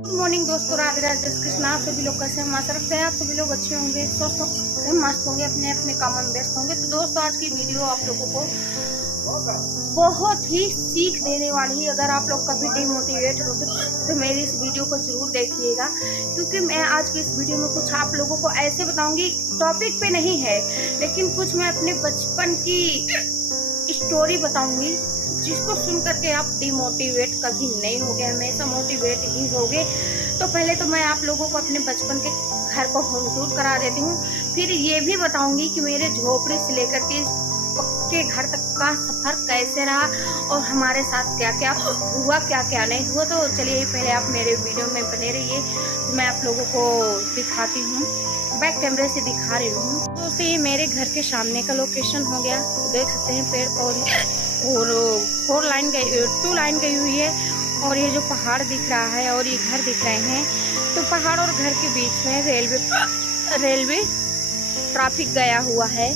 Good morning दोस्तों, राधे राधे, जय श्री कृष्ण। आप सभी लोग कैसे हैं? आशा रखते हैं आप सभी लोग अच्छे होंगे, स्वस्थ होंगे, मस्त होंगे, अपने अपने कामों में व्यस्त होंगे। तो दोस्तों, आज की वीडियो आप लोगों को बहुत ही सीख देने वाली है। अगर आप लोग कभी डिमोटिवेट होते तो मेरी इस वीडियो को जरूर देखिएगा, क्योंकि मैं आज की इस वीडियो में कुछ आप लोगों को ऐसे बताऊंगी, टॉपिक पे नहीं है लेकिन कुछ मैं अपने बचपन की स्टोरी बताऊंगी, जिसको सुन करके आप डिमोटिवेट कभी नहीं होगे, हमेशा मोटिवेट ही होगे। तो पहले तो मैं आप लोगों को अपने बचपन के घर को होम टूर करा देती हूँ, फिर ये भी बताऊंगी कि मेरे झोपड़ी से लेकर के पक्के घर तक का सफर कैसे रहा और हमारे साथ क्या क्या हुआ, क्या क्या नहीं हुआ। तो चलिए पहले आप मेरे वीडियो में बने रहिए, तो मैं आप लोगों को दिखाती हूँ, बैक कैमरे से दिखा रही हूँ। दोस्तों, ये मेरे घर के सामने का लोकेशन हो गया, तो देख सकते हैं पेड़ और 2 लाइन गई हुई है, और ये जो पहाड़ दिख रहा है और ये घर दिख रहे हैं, तो पहाड़ और घर के बीच में रेलवे ट्रैफिक गया हुआ है।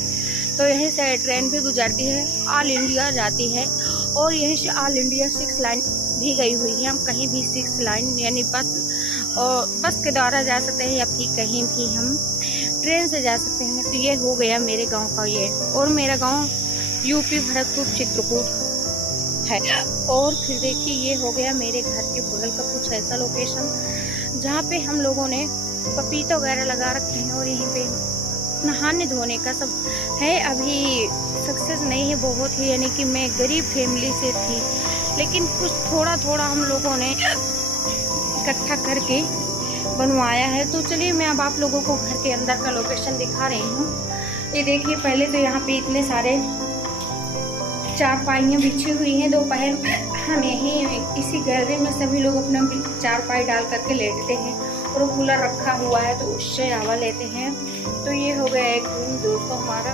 तो यहीं से ट्रेन भी गुजरती है, ऑल इंडिया जाती है, और यहीं से ऑल इंडिया 6 लाइन भी गई हुई है। हम कहीं भी 6 लाइन यानी बस के द्वारा जा सकते हैं, या फिर कहीं भी हम ट्रेन से जा सकते हैं। तो ये हो गया मेरे गांव का ये, और मेरा गांव यूपी भरतपुर चित्रकूट है। और फिर देखिए ये हो गया मेरे घर के बगल का कुछ ऐसा लोकेशन जहाँ पे हम लोगों ने पपीता वगैरह लगा रखे हैं, और यहीं पे नहाने धोने का सब है। अभी सक्सेस नहीं है बहुत ही, यानी कि मैं गरीब फैमिली से थी, लेकिन कुछ थोड़ा थोड़ा हम लोगों ने इकट्ठा करके बनवाया है। तो चलिए मैं अब आप लोगों को घर के अंदर का लोकेशन दिखा रही हूँ। ये देखिए, पहले तो यहाँ पे इतने सारे चारपाइयाँ बिछी हुई हैं। दोपहर हम यहीं इसी गैलरी में सभी लोग अपना चारपाई डाल करके लेटते हैं, और वो कूलर रखा हुआ है तो उससे हवा लेते हैं। तो ये हो गया एक रूम दोस्तों हमारा।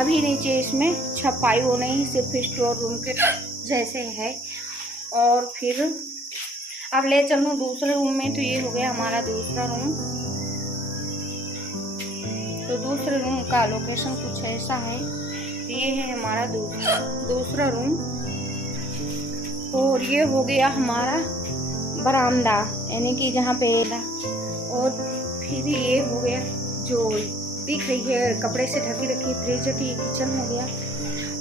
अभी नीचे इसमें छपाई वो नहीं, सिर्फ स्टोर रूम के जैसे है। और फिर अब ले चलूँ दूसरे रूम में, तो ये हो गया हमारा दूसरा रूम। तो दूसरे रूम का लोकेशन कुछ ऐसा है। ये है हमारा दूसरा रूम, और ये हो गया हमारा बरामदा, यानी कि जहाँ पे, और फिर ये हो गया जो दिख रही है कपड़े से ढकी रखी फ्रिज की, किचन हो गया।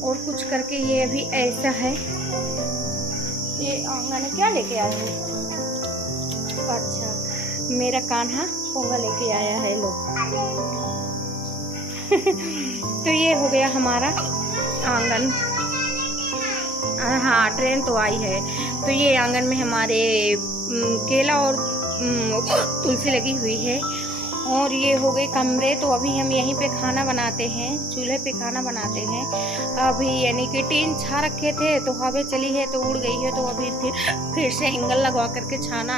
और कुछ करके ये अभी ऐसा है। ये आंगन क्या लेके आए हो? अच्छा, मेरा कान्हा पोंगा लेके आया है लोग। तो ये हो गया हमारा आंगन। हाँ, ट्रेन तो आई है। तो ये आंगन में हमारे केला और तुलसी लगी हुई है। और ये हो गए कमरे। तो अभी हम यहीं पे खाना बनाते हैं, चूल्हे पे खाना बनाते हैं। अभी यानी कि टीन छा रखे थे, तो हवा चली है तो उड़ गई है, तो अभी फिर से एंगल लगवा करके छाना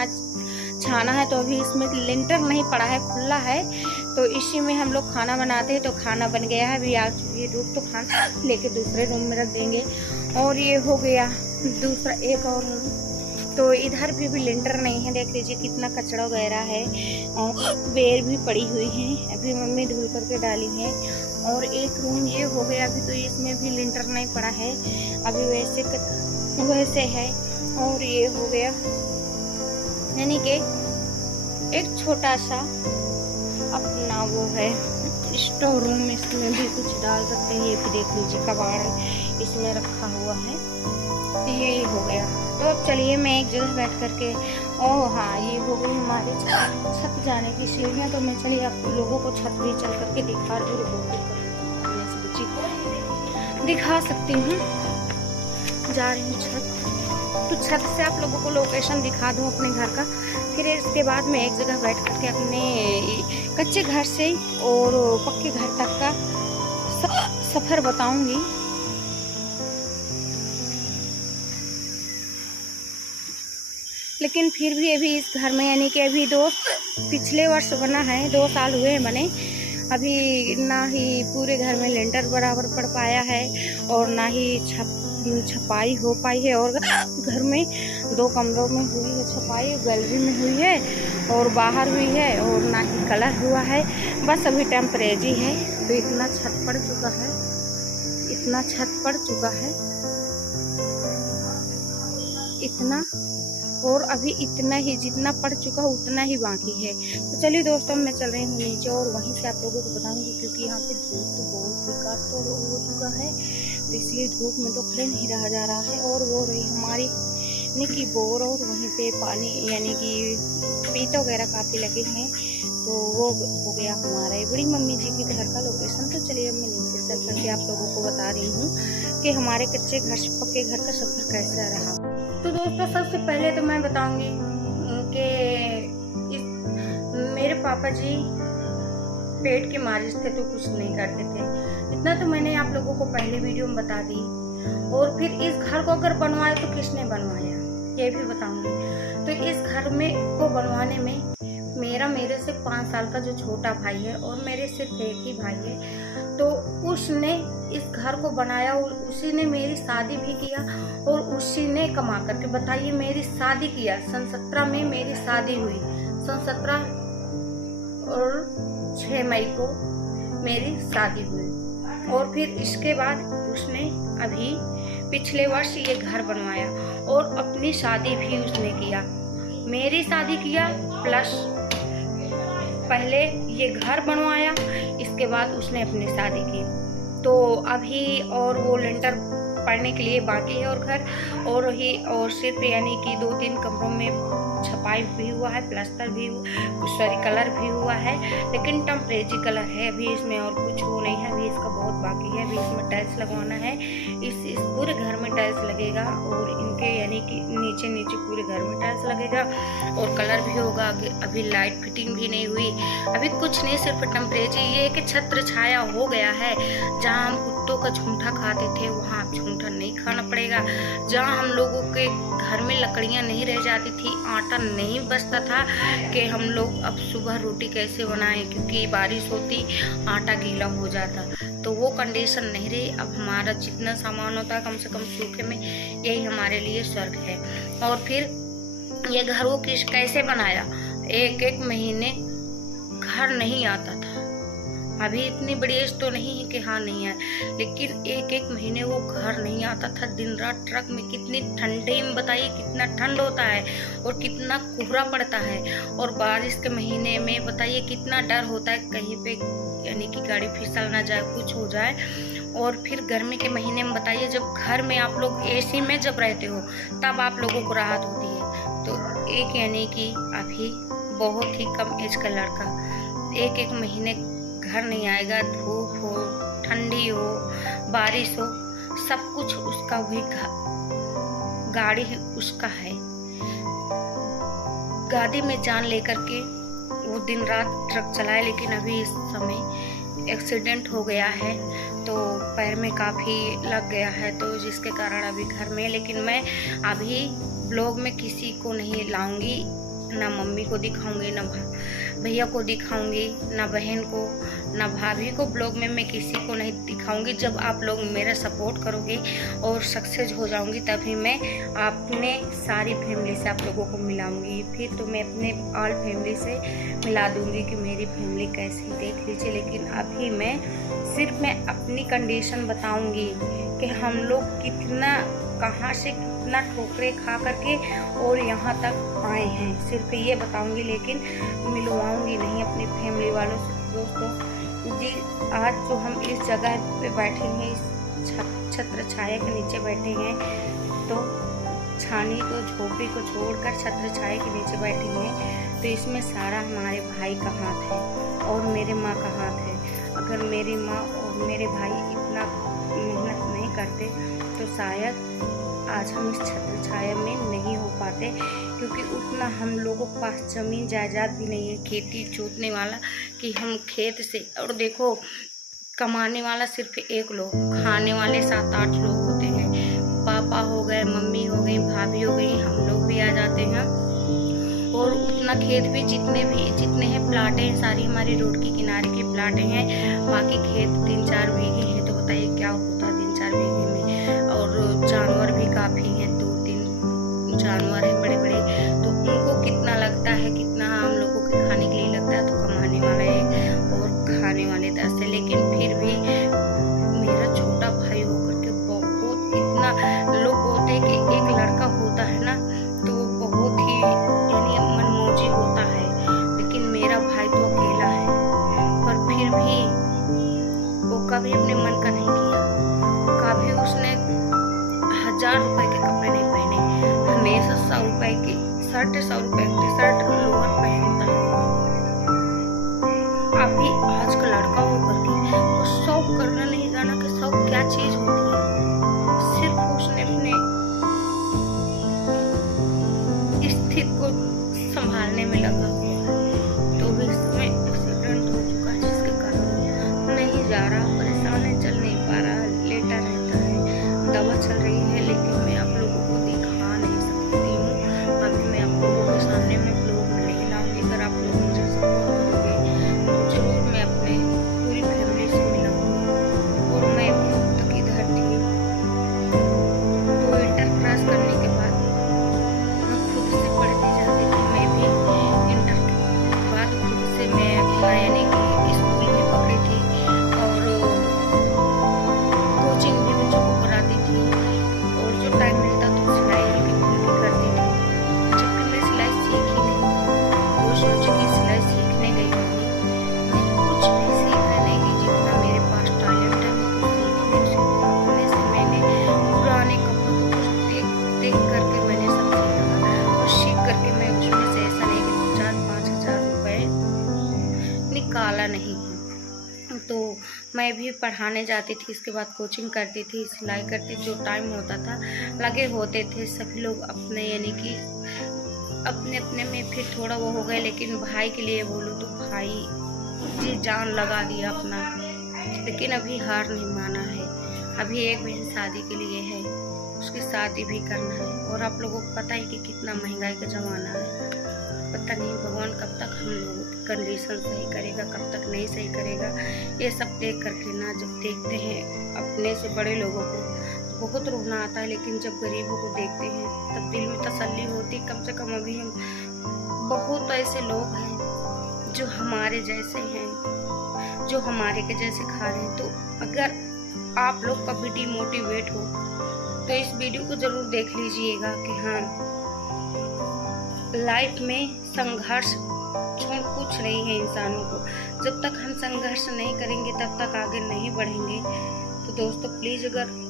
है। तो अभी इसमें लिंटर नहीं पड़ा है, खुला है, तो इसी में हम लोग खाना बनाते हैं। तो खाना बन गया है, अभी आ चुकी है धूप, तो खाना लेके दूसरे रूम में रख देंगे। और ये हो गया दूसरा एक और रूम। तो इधर भी लिंटर नहीं है, देख लीजिए कितना कचरा वगैरह है, और बेर भी पड़ी हुई है, अभी मम्मी धुल करके डाली है। और एक रूम ये हो गया, अभी तो इसमें भी लिंटर नहीं पड़ा है, अभी वैसे है। और ये हो गया यानी कि एक छोटा सा अपना वो है स्टोर रूम, इसमें भी कुछ डाल सकते हैं। ये भी देख लीजिए कबाड़ इसमें रखा हुआ है। तो ये हो गया। तो अब चलिए मैं एक जगह बैठ करके, ओह हाँ, ये हो गई हमारी छत जाने की सीढ़ियाँ। तो मैं चलिए आप लोगों को छत भी चल करके दिखा सकती हूँ। जा रही हूँ छत, तो छत से आप लोगों को लोकेशन दिखा दूँ अपने घर का। फिर इसके बाद मैं एक जगह बैठ करके अपने कच्चे घर से और पक्के घर तक का सफ़र बताऊंगी। लेकिन फिर भी अभी इस घर में, यानी कि अभी पिछले वर्ष बना है, 2 साल हुए हैं बने, अभी ना ही पूरे घर में लेंटर बराबर पड़ पाया है, और ना ही छपाई हो पाई है। और घर में 2 कमरों में हुई है छपाई, गैलरी में हुई है और बाहर हुई है, और ना ही कलर हुआ है, बस अभी टेम्परेरी है। तो इतना छत पड़ चुका है, इतना, और अभी इतना ही, जितना पड़ चुका उतना ही बाकी है। तो चलिए दोस्तों, मैं चल रही हूँ नीचे और वहीं से आप लोगों को बताऊंगी, क्योंकि यहाँ पे धूप तो बहुत ही काट तो हो चुका है, तो इसलिए धूप में तो खड़े नहीं रहा जा रहा है। और वो रही हमारी निकी बोर, और वहीं पे पानी यानी कि पीट वगैरह काफ़ी लगे हैं। तो वो हो गया हमारा बड़ी मम्मी जी के घर का लोकेशन। तो चलिए मैं नीचे चल करके आप लोगों को बता रही हूँ कि हमारे कच्चे घर से पक्के घर का सफ़र कैसा रहा। तो दोस्तों, सबसे पहले तो मैं बताऊंगी कि मेरे पापा जी पेट की मालिश थे तो कुछ नहीं करते थे, इतना तो मैंने आप लोगों को पहले वीडियो में बता दी। और फिर इस घर को अगर बनवाया तो किसने बनवाया ये भी बताऊंगी। तो इस घर में को बनवाने में मेरे से 5 साल का जो छोटा भाई है और मेरे सिर्फ एक ही भाई है, तो उसने इस घर को बनाया और उसी ने मेरी शादी भी किया और उसी ने कमा करके, बताइए, मेरी शादी किया। सन 17 में मेरी शादी हुई, सन 17 और 6 मई को मेरी शादी हुई। और फिर इसके बाद उसने अभी पिछले वर्ष ये घर बनवाया और अपनी शादी भी उसने किया। मेरी शादी किया प्लस पहले ये घर बनवाया, इसके बाद उसने अपनी शादी की। तो अभी और वो लेंटर पड़ने के लिए बाकी है और घर और सिर्फ यानी कि 2-3 कमरों में छपाई भी हुआ है, प्लास्टर भी कलर भी हुआ है, लेकिन टेम्परेरी कलर है अभी इसमें, और कुछ वो नहीं है अभी, इसका बहुत बाकी है। अभी इसमें टाइल्स लगवाना है, इस पूरे घर में टाइल्स लगेगा और इनके यानी कि नीचे पूरे घर में टाइल्स लगेगा और कलर भी होगा। अभी लाइट फिटिंग भी नहीं हुई, अभी कुछ नहीं, सिर्फ टेम्परेरी ये कि छत्र छाया हो गया है। जहाँ हम कुत्तों का झूठा खाते थे वहाँ अब झूठा नहीं खाना पड़ेगा। जहाँ हम लोगों के घर में लकड़ियाँ नहीं रह जाती थी, आटा नहीं बचता था कि हम लोग अब सुबह रोटी कैसे बनाएं, क्योंकि बारिश होती आटा गीला हो जाता, तो वो कंडीशन नहीं रही। अब हमारा जितना सामान होता है कम से कम सूखे में, यही हमारे लिए स्वर्ग है। और फिर ये घर को कैसे बनाया, एक महीने घर नहीं आता था। अभी इतनी बड़ी एज तो नहीं है कि हाँ नहीं है, लेकिन एक महीने वो घर नहीं आता था। दिन रात ट्रक में, कितनी ठंडे में बताइए, कितना ठंड होता है और कितना कोहरा पड़ता है। और बारिश के महीने में बताइए कितना डर होता है कहीं पे यानी कि गाड़ी फिसल ना जाए, कुछ हो जाए। और फिर गर्मी के महीने में बताइए, जब घर में आप लोग एसी में जब रहते हो तब आप लोगों को राहत होती है। तो एक यानी कि अभी बहुत ही कम एज का लड़का एक महीने घर नहीं आएगा, धूप हो, ठंडी हो, बारिश हो, सब कुछ उसका वही गाड़ी है उसका है। गाड़ी में जान लेकर के वो दिन रात ट्रक चलाए, लेकिन अभी इस समय एक्सीडेंट हो गया है तो पैर में काफ़ी लग गया है, तो जिसके कारण अभी घर में। लेकिन मैं अभी ब्लॉग में किसी को नहीं लाऊंगी, ना मम्मी को दिखाऊंगी, ना भैया को दिखाऊंगी, ना बहन को, ना भाभी को। ब्लॉग में मैं किसी को नहीं दिखाऊंगी। जब आप लोग मेरा सपोर्ट करोगे और सक्सेस हो जाऊंगी तभी मैं अपने सारी फैमिली से आप लोगों को मिलाऊंगी। फिर तो मैं अपने ऑल फैमिली से मिला दूंगी कि मेरी फैमिली कैसी, देख लीजिए। लेकिन अभी मैं सिर्फ अपनी कंडीशन बताऊंगी कि हम लोग कितना, कहाँ से कितना ठोकरे खा करके और यहाँ तक आए हैं, सिर्फ ये बताऊंगी। लेकिन मिलवाऊंगी नहीं अपनी फैमिली वालों से। दोस्तों जी, आज जो हम इस जगह पे बैठे हैं, इस छत्र छाया के नीचे बैठे हैं, तो छानी तो झोपड़ी को छोड़कर छत्र छाया के नीचे बैठे हैं, तो इसमें सारा हमारे भाई का हाथ है और मेरे माँ का हाथ है। अगर मेरी माँ और मेरे भाई इतना मेहनत नहीं करते तो शायद आज हम इस छत्र छाया में नहीं हो पाते, क्योंकि उतना हम लोगों के पास ज़मीन जायदाद भी नहीं है खेती जोतने वाला कि हम खेत से। और देखो, कमाने वाला सिर्फ एक लोग, खाने वाले 7-8 लोग होते हैं। पापा हो गए, मम्मी हो गई, भाभी हो गई, हम लोग भी आ जाते हैं। और उतना खेत भी जितने हैं प्लाटें हैं, सारी हमारी रोड के किनारे के प्लाटें हैं। बाकी खेत 3-4 बीघे हैं, तो बताइए क्या होता है 3-4 बीघे में। और जानवर भी काफ़ी हैं, 2-3 जानवर हैं बड़े बड़े, तो उनको कितना लगता है, कितना हम लोगों के खाने के लिए लगता है। तो कमाने वाले और खाने वाले 10 है, लेकिन फिर भी मेरा छोटा भाई होकर के बहुत, इतना लोग बोलते हैं कि एक लड़का होता है ना तो वो बहुत शर्ट 100 रुपए की शर्ट लोअर पहनता है। अभी आज का लड़का होकर के वो शौक करना नहीं जाना कि शौक क्या चीज होती है। सिर्फ उसने अपने स्थिति को संभालने में लगा हुआ है, तो भी इसमें एक्सीडेंट हो चुका है, जिसके कारण नहीं जा रहा, परेशान है, चल नहीं पा रहा, लेटा रहता है। दवा चल रही है, लेकिन मैं आप लोगों को दिखा नहीं सकती हूँ। अभी मैं आप लोगों के सामने में ब्लॉग नहीं लाऊंगी। अगर आप लोग मुझे सपोर्ट करोगे तो जरूर मैं अपने पूरी फैमिली से मिलाऊंगी। और मैं अब तक इधर थी, तो इंटर क्रॉस करने के बाद मैं खुद से पढ़ती जाती थी। मैं भी इंटर के बाद खुद से मैं यानी कि स्कूल में पकड़ी थी और कोचिंग भी बच्चों को कराती थी। और जो टाइम मिलता तो सिलाई भी करती थी, जबकि मैं सिलाई सीखी नहीं। वो सोची कि सिलाई सीखने गई होगी, मैं कुछ भी सीखने नहीं गई। जितना मेरे पास टैलेंट है मैं कुछ सीखने से मैंने पुराने कपड़ों को कुछ देख करके मैंने सब सीखा और सीख करके मैं उसमें से ऐसा नहीं कि 4-5 हज़ार रुपए निकाला नहीं है। तो मैं भी पढ़ाने जाती थी, इसके बाद कोचिंग करती थी, सिलाई करती। जो टाइम होता था लगे होते थे सभी लोग अपने, यानी कि अपने अपने में फिर थोड़ा वो हो गए। लेकिन भाई के लिए बोलो तो भाई जी जान लगा दिया अपना, लेकिन अभी हार नहीं माना है। अभी एक बहन शादी के लिए है, उसकी शादी भी करना है। और आप लोगों को पता है कि कितना महंगाई का ज़माना है। पता नहीं भगवान कब तक हम लोगों की कंडीशन सही करेगा, कब तक नहीं सही करेगा। ये सब देख करके ना, जब देखते हैं अपने से बड़े लोगों को तो बहुत रोना आता है, लेकिन जब गरीबों को देखते हैं तब दिल में तसल्ली होती। कम से कम अभी हम बहुत ऐसे लोग हैं जो हमारे जैसे हैं, जो हमारे के जैसे खा रहे हैं। तो अगर आप लोग कभी डिमोटिवेट हो तो इस वीडियो को ज़रूर देख लीजिएगा कि हाँ, लाइफ में संघर्ष छोड़ कुछ नहीं है इंसानों को। जब तक हम संघर्ष नहीं करेंगे तब तक आगे नहीं बढ़ेंगे। तो दोस्तों प्लीज़, अगर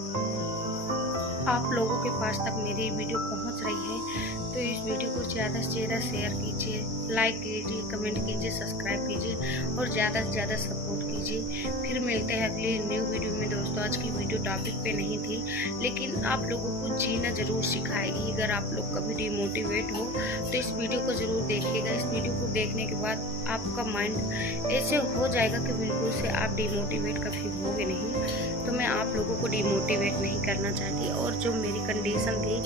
आप लोगों के पास तक मेरी वीडियो पहुंच रही है तो इस वीडियो को ज़्यादा से ज़्यादा शेयर कीजिए, लाइक कीजिए, कमेंट कीजिए, सब्सक्राइब कीजिए और ज़्यादा से ज़्यादा सपोर्ट कीजिए। फिर मिलते हैं अगले न्यू वीडियो में। दोस्तों आज की वीडियो टॉपिक पे नहीं थी, लेकिन आप लोगों को जीना ज़रूर सिखाएगी। अगर आप लोग कभी डिमोटिवेट हो तो इस वीडियो को ज़रूर देखिएगा। इस वीडियो को देखने के बाद आपका माइंड ऐसे हो जाएगा कि बिल्कुल से आप डिमोटिवेट कभी होगे नहीं। तो मैं आप लोगों को डिमोटिवेट नहीं करना चाहती। और जो मेरी कंडीशन थी,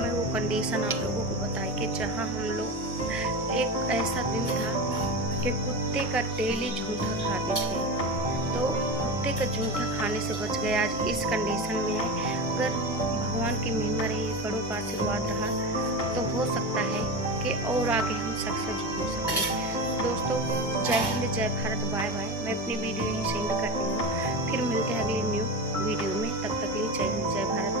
मैं वो कंडीशन आप लोगों को बताई कि जहाँ हम लोग एक ऐसा दिन था कि कुत्ते का डेली झूठा खाते थे, तो कुत्ते का झूठा खाने से बच गए। आज इस कंडीशन में है। अगर भगवान की महिमा रही, बड़ों का आशीर्वाद रहा, तो हो सकता है कि और आगे हम सक्सेस हो सकें। दोस्तों जय हिंद, जय भारत, बाय बाय। मैं अपनी वीडियो यहीं सेंड करती हूँ। फिर मिलते हैं अगली न्यू वीडियो में। तब तक के लिए जय हिंद, जय भारत।